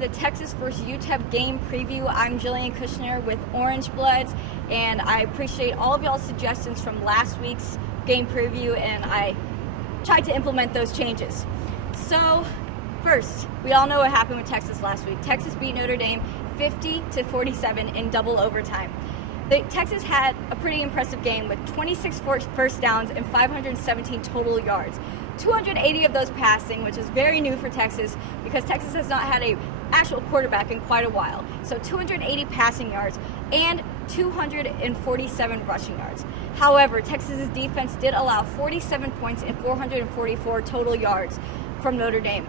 the Texas vs. UTEP game preview. I'm Jillian Kushner with Orange Bloods, and I appreciate all of y'all's suggestions from last week's game preview, and I tried to implement those changes. So, first, we all know what happened with Texas last week. Texas beat Notre Dame 50-47 in double overtime. Texas had a pretty impressive game with 26 first downs and 517 total yards. 280 of those passing, which is very new for Texas because Texas has not had an actual quarterback in quite a while. So 280 passing yards and 247 rushing yards. However, Texas's defense did allow 47 points and 444 total yards from Notre Dame.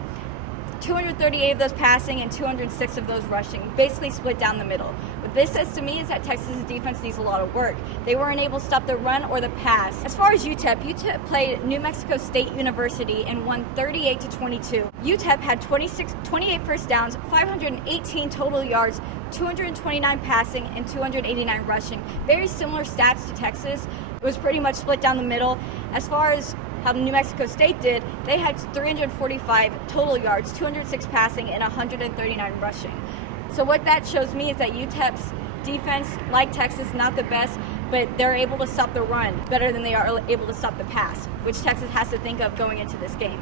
238 of those passing and 206 of those rushing, basically split down the middle. What this says to me is that Texas's defense needs a lot of work. They weren't able to stop the run or the pass. As far as UTEP played New Mexico State University and won 38-22. UTEP had 28 first downs, 518 total yards, 229 passing, and 289 rushing. Very similar stats to Texas. It was pretty much split down the middle. As far as how New Mexico State did, they had 345 total yards, 206 passing, and 139 rushing. So what that shows me is that UTEP's defense, like Texas, not the best, but they're able to stop the run better than they are able to stop the pass, which Texas has to think of going into this game.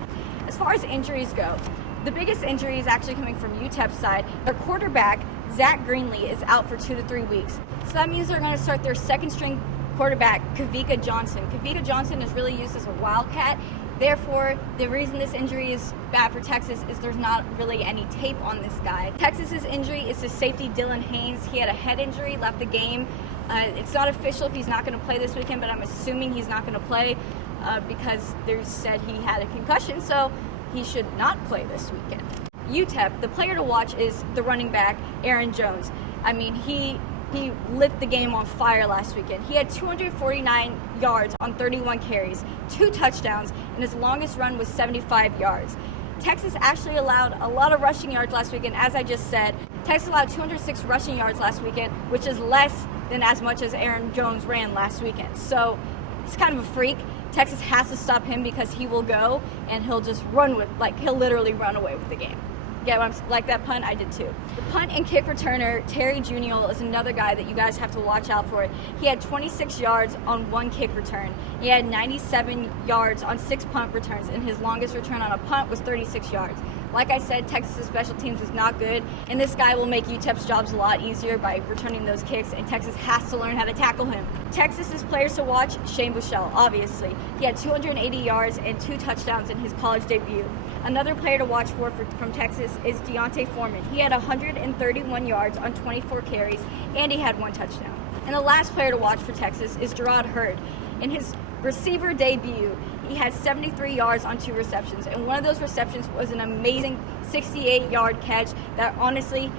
As far as injuries go, the biggest injury is actually coming from UTEP's side. Their quarterback, Zach Greenlee, is out for 2 to 3 weeks. So that means they're going to start their second-string quarterback, Kavika Johnson. Kavika Johnson is really used as a wildcat. Therefore, the reason this injury is bad for Texas is there's not really any tape on this guy. Texas's injury is to safety Dylan Haynes. He had a head injury, left the game. It's not official if he's not going to play this weekend, but I'm assuming he's not going to play because they said he had a concussion, so he should not play this weekend. UTEP, the player to watch is the running back, Aaron Jones. I mean, he lit the game on fire last weekend. He had 249 yards on 31 carries, 2 touchdowns, and his longest run was 75 yards. Texas actually allowed a lot of rushing yards last weekend, as I just said. Texas allowed 206 rushing yards last weekend, which is less than as much as Aaron Jones ran last weekend. So he's kind of a freak. Texas has to stop him because he will go and he'll just he'll literally run away with the game. Like that punt, I did too. The punt and kick returner, Terry Junior, is another guy that you guys have to watch out for. He had 26 yards on 1 kick return. He had 97 yards on 6 punt returns, and his longest return on a punt was 36 yards. Like I said, Texas's special teams is not good, and this guy will make UTEP's jobs a lot easier by returning those kicks, and Texas has to learn how to tackle him. Texas's players to watch, Shane Buechele, obviously. He had 280 yards and 2 touchdowns in his college debut. Another player to watch from Texas is Deontay Foreman. He had 131 yards on 24 carries, and he had 1 touchdown. And the last player to watch for Texas is Gerard Hurd. In his receiver debut, he had 73 yards on 2 receptions, and one of those receptions was an amazing 68-yard catch that honestly,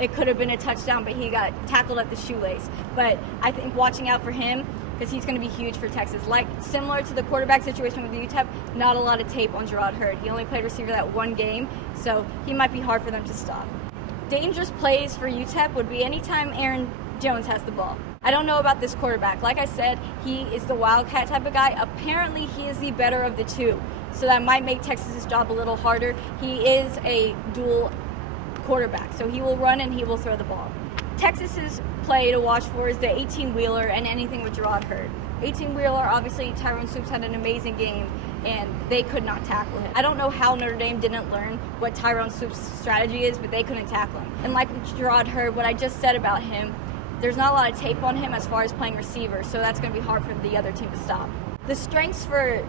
it could have been a touchdown, but he got tackled at the shoelace. But I think watching out for him, because he's going to be huge for Texas. Like, similar to the quarterback situation with the UTEP, not a lot of tape on Gerard Hurd. He only played receiver that 1 game, so he might be hard for them to stop. Dangerous plays for UTEP would be anytime Aaron Jones has the ball. I don't know about this quarterback. Like I said, he is the wildcat type of guy. Apparently, he is the better of the two, so that might make Texas's job a little harder. He is a dual quarterback, so he will run and he will throw the ball. Texas's play to watch for is the 18-wheeler and anything with Gerard Hurd. 18-wheeler, obviously, Tyrone Swoopes had an amazing game, and they could not tackle him. I don't know how Notre Dame didn't learn what Tyrone Swoopes' strategy is, but they couldn't tackle him. And like with Gerard Hurd, what I just said about him, there's not a lot of tape on him as far as playing receiver, so that's going to be hard for the other team to stop. The strengths for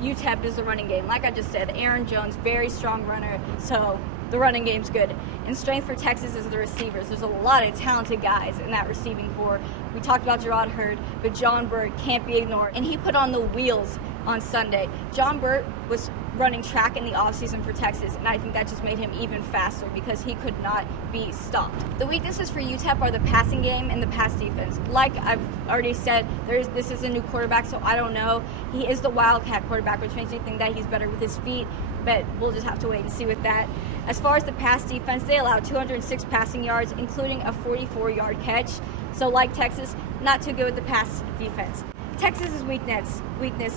UTEP is the running game. Like I just said, Aaron Jones, very strong runner, so the running game's good. And strength for Texas is the receivers. There's a lot of talented guys in that receiving corps. We talked about Gerard Hurd, but John Burt can't be ignored. And he put on the wheels on Sunday. John Burt was running track in the offseason for Texas, and I think that just made him even faster because he could not be stopped. The weaknesses for UTEP are the passing game and the pass defense. Like I've already said, this is a new quarterback, so I don't know. He is the wildcat quarterback, which makes me think that he's better with his feet, but we'll just have to wait and see with that. As far as the pass defense, they allowed 206 passing yards, including a 44-yard catch. So like Texas, not too good with the pass defense. Texas's weakness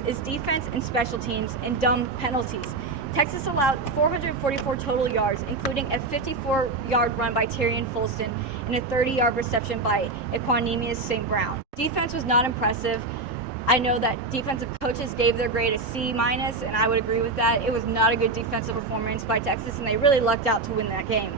is defense and special teams and dumb penalties. Texas allowed 444 total yards, including a 54-yard run by Tyrion Folston and a 30-yard reception by Equanimous St. Brown. Defense was not impressive. I know that defensive coaches gave their grade a C-, and I would agree with that. It was not a good defensive performance by Texas, and they really lucked out to win that game.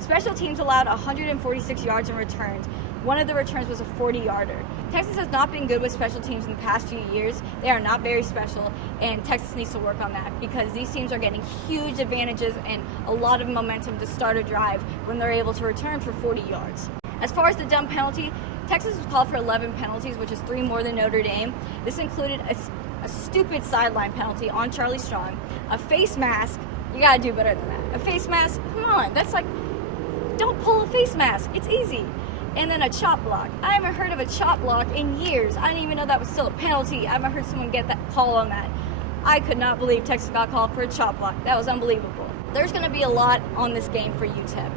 Special teams allowed 146 yards in returns. One of the returns was a 40-yarder. Texas has not been good with special teams in the past few years. They are not very special, and Texas needs to work on that because these teams are getting huge advantages and a lot of momentum to start a drive when they're able to return for 40 yards. As far as the dumb penalty, Texas was called for 11 penalties, which is 3 more than Notre Dame. This included a stupid sideline penalty on Charlie Strong, a face mask. You gotta do better than that. A face mask, come on, that's like, don't pull a face mask, it's easy. And then a chop block. I haven't heard of a chop block in years. I didn't even know that was still a penalty. I haven't heard someone get that call on that. I could not believe Texas got called for a chop block. That was unbelievable. There's going to be a lot on this game for UTEP.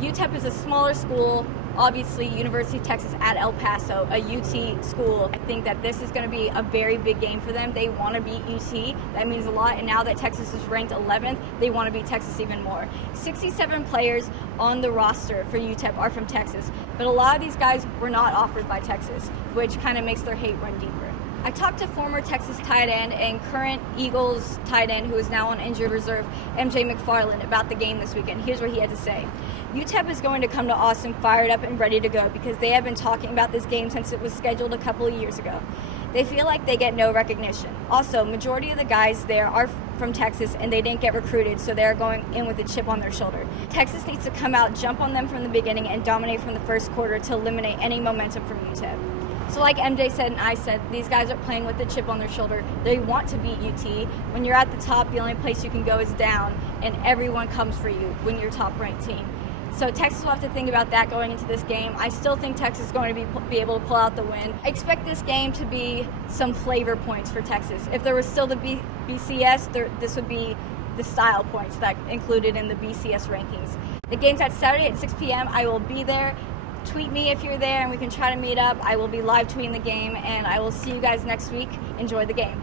UTEP is a smaller school, obviously University of Texas at El Paso, a UT school. I think that this is going to be a very big game for them. They want to beat UT. That means a lot. And now that Texas is ranked 11th, they want to beat Texas even more. 67 players on the roster for UTEP are from Texas, but a lot of these guys were not offered by Texas, which kind of makes their hate run deeper. I talked to former Texas tight end and current Eagles tight end who is now on injured reserve, MJ McFarland, about the game this weekend. Here's what he had to say. UTEP is going to come to Austin fired up and ready to go because they have been talking about this game since it was scheduled a couple of years ago. They feel like they get no recognition. Also, majority of the guys there are from Texas and they didn't get recruited, so they're going in with a chip on their shoulder. Texas needs to come out, jump on them from the beginning, and dominate from the first quarter to eliminate any momentum from UTEP. So like MJ said and I said, these guys are playing with a chip on their shoulder. They want to beat UT. When you're at the top, the only place you can go is down, and everyone comes for you when you're a top-ranked team. So Texas will have to think about that going into this game. I still think Texas is going to be able to pull out the win. I expect this game to be some flavor points for Texas. If there was still the BCS, this would be the style points that included in the BCS rankings. The game's at Saturday at 6 p.m. I will be there. Tweet me if you're there and we can try to meet up. I will be live tweeting the game, and I will see you guys next week. Enjoy the game.